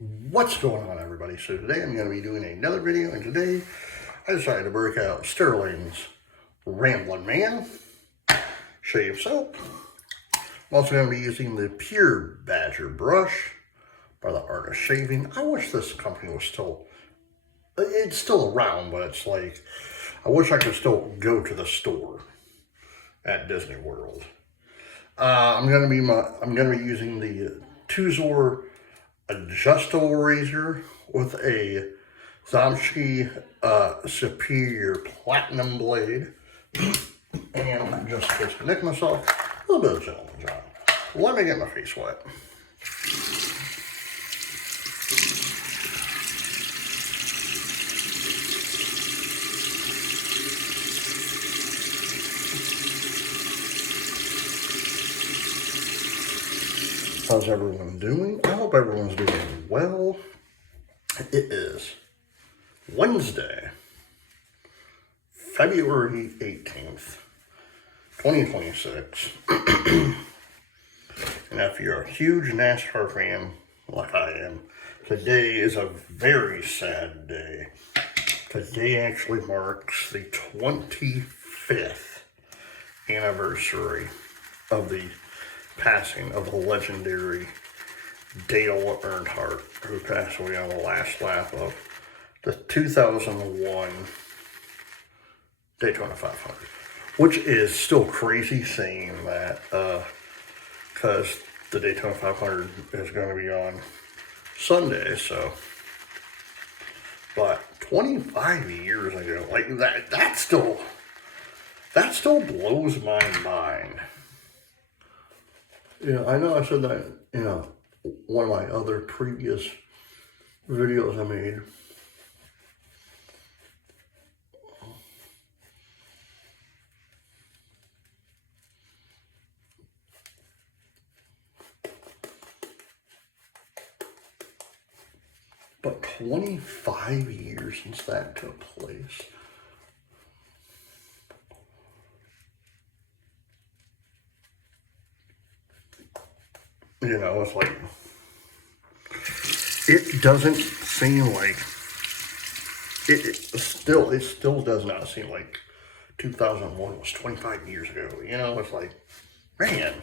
What's going on, everybody? So today I'm going to be doing another video, and today I decided to break out Stirling's Ramblin Man shave soap. I'm also going to be using the Pure Badger brush by the Art of Shaving. I wish this company was it's still around, but it's like, I wish I could still go to the store at Disney World. I'm going to be using the Tuzor adjustable razor with a Zamsky Superior Platinum blade, and just disconnect myself. A little bit of gentleman's job. Let me get my face wet. How's everyone doing? I hope everyone's doing well. It is Wednesday, February 18th, 2026. And if you're a huge NASCAR fan like I am, today is a very sad day. Today actually marks the 25th anniversary of the passing of the legendary Dale Earnhardt, who passed away on the last lap of the 2001 Daytona 500, which is still crazy saying that, because the Daytona 500 is going to be on Sunday, so, but 25 years ago, like that still blows my mind. I know I said that, one of my other previous videos I made. But 25 years since that took place. It's like, it doesn't seem like, it still does not seem like 2001 was 25 years ago. It's like, man,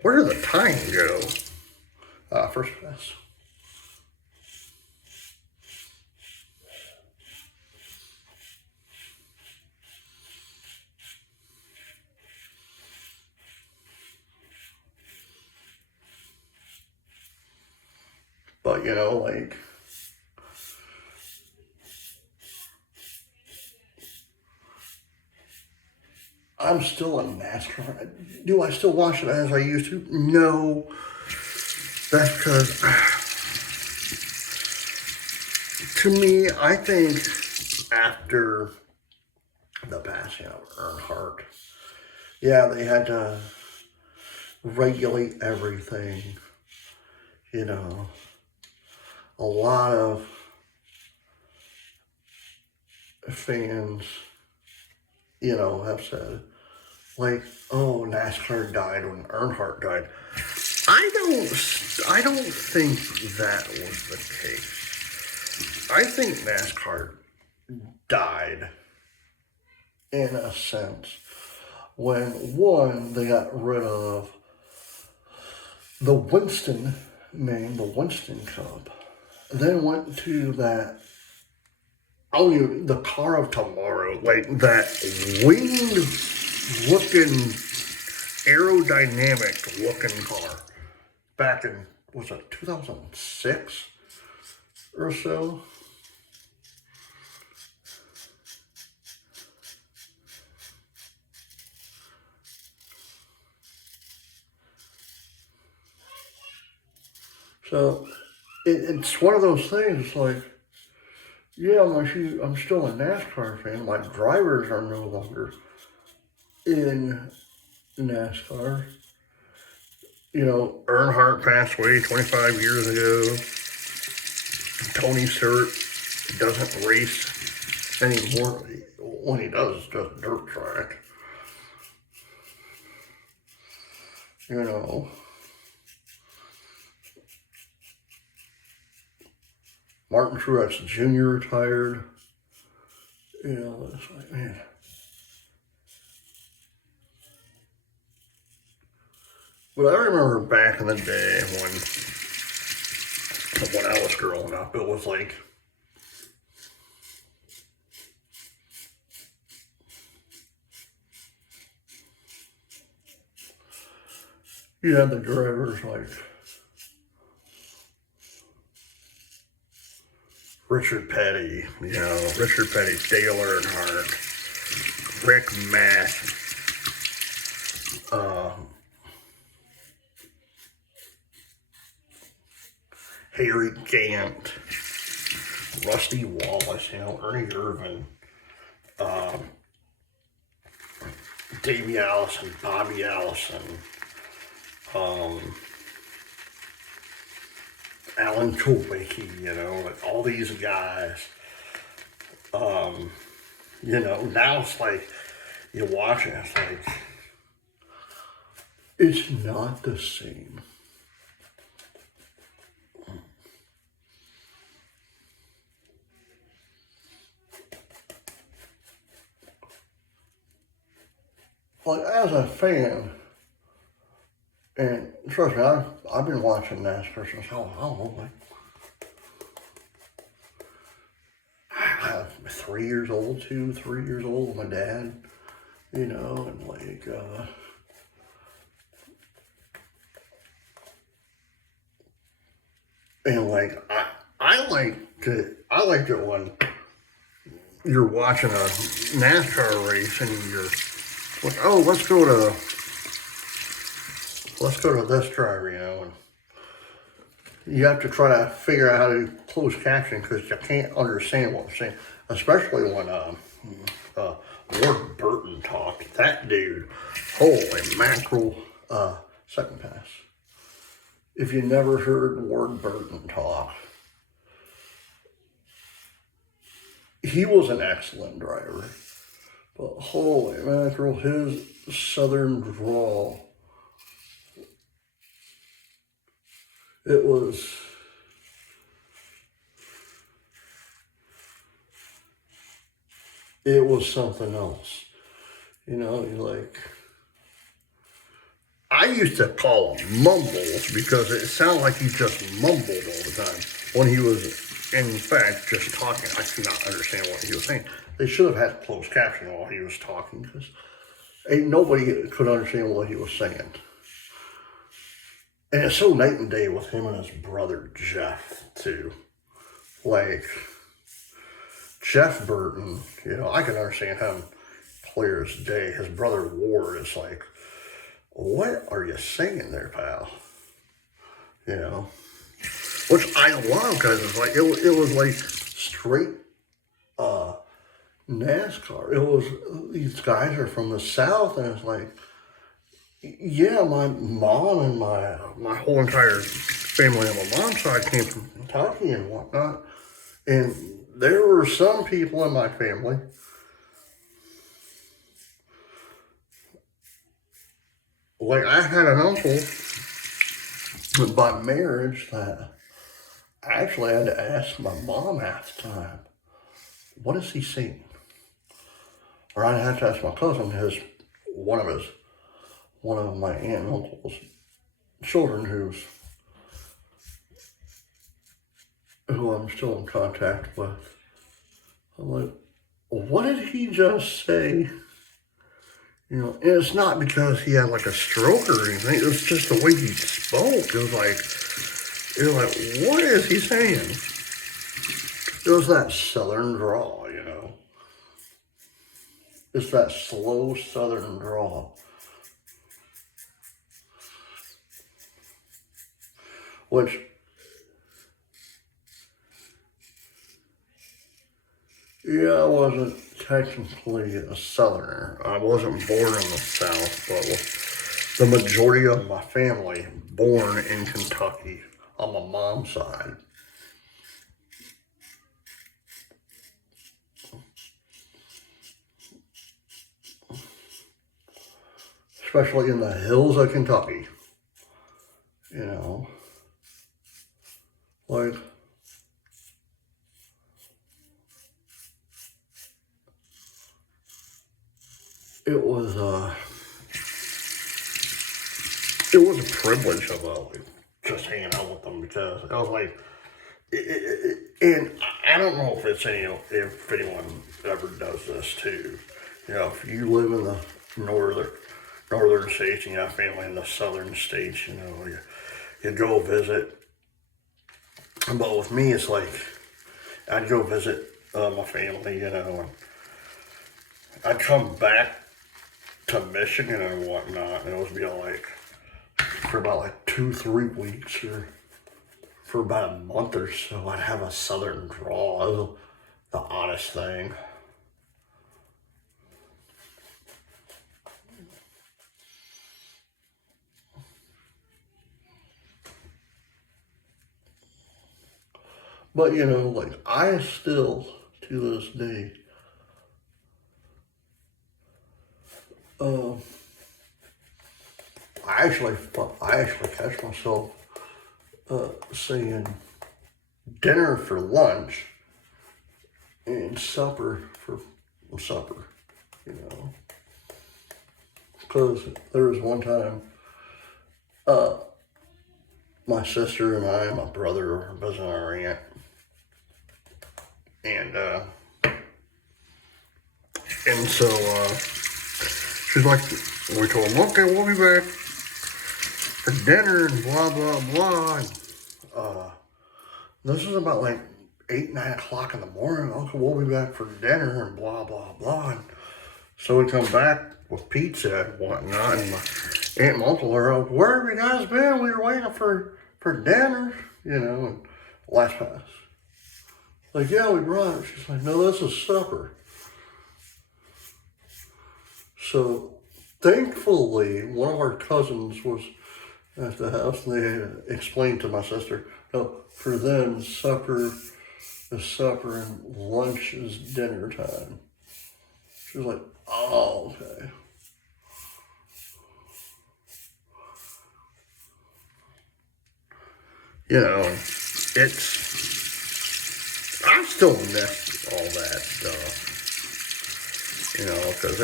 where did the time go? First pass. But, like, I'm still a NASCAR. Do I still watch it as I used to? No. That's because, to me, I think after the passing of Earnhardt, yeah, they had to regulate everything. A lot of fans, have said, like, oh, NASCAR died when Earnhardt died. I don't think that was the case. I think NASCAR died in a sense when, one, they got rid of the Winston name, the Winston Cup, then went to that, the car of tomorrow, like that winged looking, aerodynamic looking car back in, was it 2006 or so? So it's one of those things. It's like, yeah, I'm still a NASCAR fan. My drivers are no longer in NASCAR. Earnhardt passed away 25 years ago. Tony Stewart doesn't race anymore. When he does, it's just dirt track. Martin Truex Jr. retired. You know, it's like, man. But I remember back in the day when I was growing up, it was like, you had the drivers like Richard Petty, you know, Richard Petty, Dale Earnhardt, Rick Mack, Harry Gant, Rusty Wallace, you know, Ernie Irvin, Davey Allison, Bobby Allison, Alan Kulwicki, you know, like all these guys. You know, now it's like, you watch it, it's like, it's not the same. Like, as a fan, and trust me, I've been watching NASCAR since, I don't know, like, I'm 3 years old, 3 years old with my dad, you know, and like, I liked it when you're watching a NASCAR race and you're like, oh, let's go to this driver, you know, and you have to try to figure out how to close caption because you can't understand what I'm saying, especially when Ward Burton talked. That dude, holy mackerel, second pass. If you never heard Ward Burton talk, he was an excellent driver, but holy mackerel, his southern drawl, it was something else. You know, like, I used to call him mumbles because it sounded like he just mumbled all the time when he was, in fact, just talking. I could not understand what he was saying. They should have had closed caption while he was talking because ain't nobody could understand what he was saying. And it's so night and day with him and his brother Jeff too. Like, Jeff Burton, you know, I can understand him clear as day. His brother Ward is like, what are you saying there, pal? You know, which I love because it's like, it was like straight NASCAR. It was, these guys are from the South, and it's like, yeah, my mom and my whole entire family on my mom's side came from Kentucky and whatnot. And there were some people in my family like, I had an uncle by marriage that I actually had to ask my mom half the time, what is he saying? Or I had to ask my cousin, one of my aunt and uncle's children who I'm still in contact with. I'm like, what did he just say? You know, and it's not because he had like a stroke or anything. It was just the way he spoke. It was like, what is he saying? It was that southern drawl, you know. It's that slow southern drawl. Which, yeah, I wasn't technically a southerner. I wasn't born in the South, but the majority of my family born in Kentucky on my mom's side. Especially in the hills of Kentucky. You know, like, a privilege of just hanging out with them, because I was like, and I don't know if if anyone ever does this too. You know, if you live in the northern states and you have family in the southern states, you know, you go visit. But with me, it's like I'd go visit my family, you know, and I'd come back to Michigan and whatnot, and it would be like for about like 2-3 weeks, or for about a month or so, I'd have a southern drawl. It was the oddest thing. But you know, like I still to this day, uh, I actually catch myself saying dinner for lunch and supper for supper, you know, because there was one time, my sister and I, my brother, were visiting our aunt, and so she's like, we told him, okay, we'll be back for dinner and blah blah blah. And, this is about like 8-9 o'clock in the morning. Okay, we'll be back for dinner and blah blah blah. And so we come back with pizza and whatnot, and my aunt and uncle are like, where have you guys been? We were waiting for dinner, you know. And last pass, like, yeah, we brought it. She's like, no, this is supper. So thankfully, one of our cousins was at the house, and they explained to my sister, no, for them, supper is supper and lunch is dinner time. She was like, oh, okay. You know, I still miss all that stuff, you know, because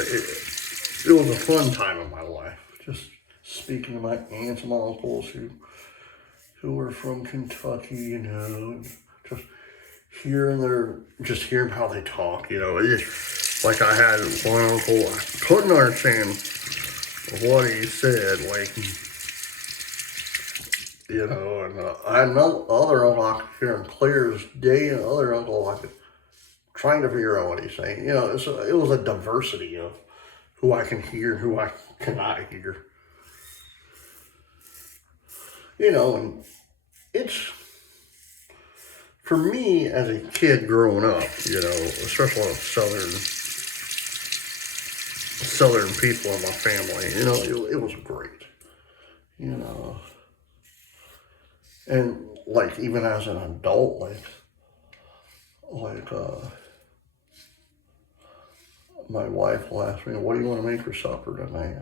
it was a fun time in my life. Just speaking to my aunts and my uncles who were from Kentucky, you know, and just hearing how they talk, you know. It just, like I had one uncle, I couldn't understand what he said, like, you know, and I had other uncle I could hear him clear as day, and other uncle I could trying to figure out what he's saying. You know, it was a diversity of who I can hear and who I cannot hear. You know, and it's, for me as a kid growing up, you know, especially with southern people in my family, you know, it was great, you know. And like even as an adult, my wife will ask me, what do you want to make for supper tonight?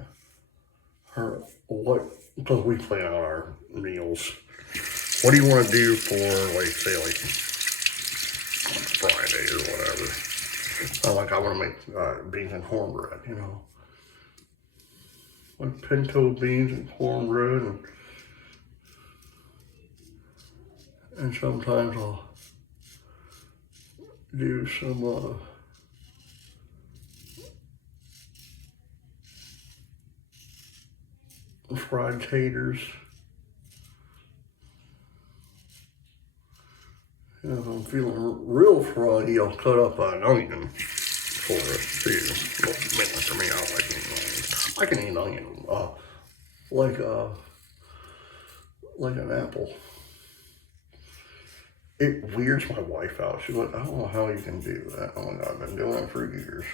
Because we plan out our meals. What do you want to do for, like, say, like Friday or whatever? I want to make beans and cornbread, you know. Like pinto beans and cornbread, and sometimes I'll do some fried taters. And if I'm feeling real froggy, I'll cut up an onion for us too. Well, mainly for me, I don't like eating onions. I can eat onion like an apple. It weirds my wife out. She's like, I don't know how you can do that. Oh my God, I've been doing it for years.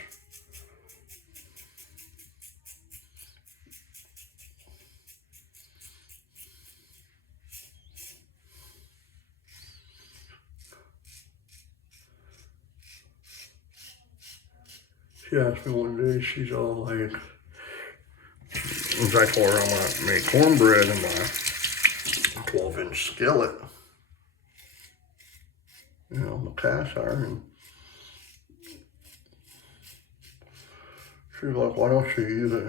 She asked me one day, she's all like, I told her I'm going to make cornbread in my 12-inch skillet, you know, my cast iron. She's like, why don't you use it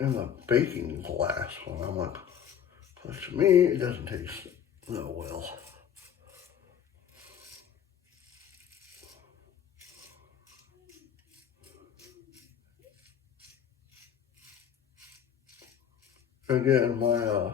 in the baking glass one? I'm like, because to me, it doesn't taste that well. Again, my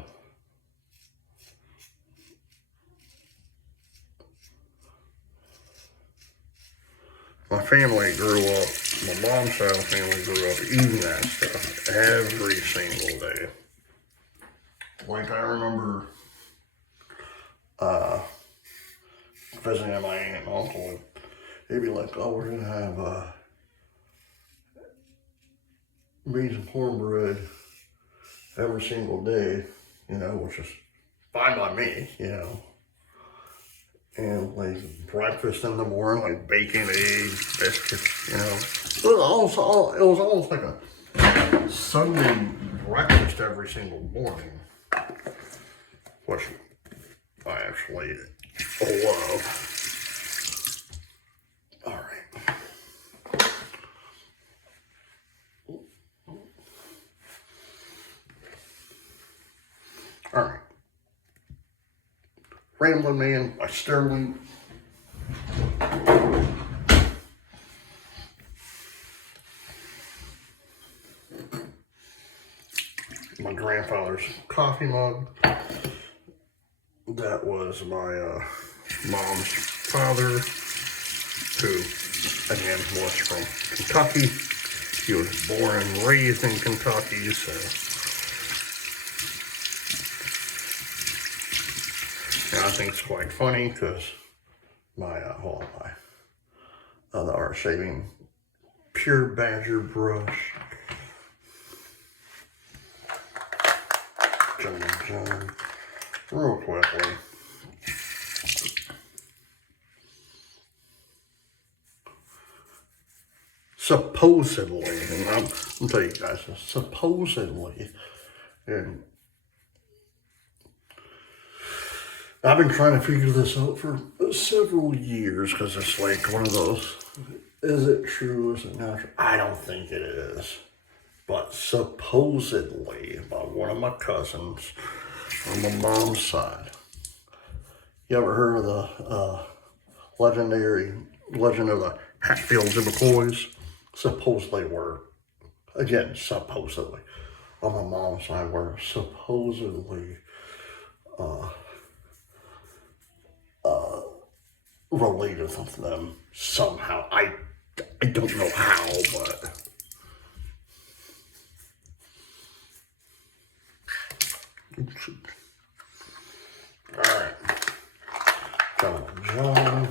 family grew up, my mom's side of the family grew up eating that stuff every single day. Like I remember visiting my aunt and uncle, and they'd be like, oh, we're gonna have beans and cornbread every single day, you know, which is fine by me, you know. And like breakfast in the morning, like bacon, eggs, biscuits, you know. It was almost like a Sunday breakfast every single morning, which I actually love. All right. All right. Ramblin' Man by Stirling. My grandfather's coffee mug. That was my mom's father, who again was from Kentucky. He was born and raised in Kentucky, so and I think it's quite funny because my the art shaving pure badger brush. John, real quickly. Supposedly, and I'm gonna tell you guys this, supposedly, and I've been trying to figure this out for several years because it's like one of those, is it true, is it not true? I don't think it is. But supposedly by one of my cousins on my mom's side. You ever heard of the legendary legend of the Hatfields and McCoys? Supposedly were, again, supposedly, on my mom's side were supposedly related to them somehow. I don't know how, but alright. John.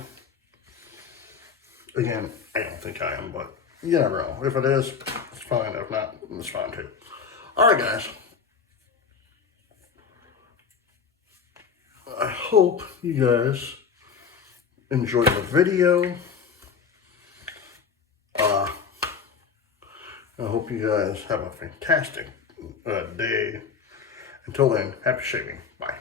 Again, I don't think I am, but you never know. If it is, it's fine. If not, it's fine too. Alright, guys. I hope you guys enjoyed the video. I hope you guys have a fantastic day. Until then, happy shaving. Bye.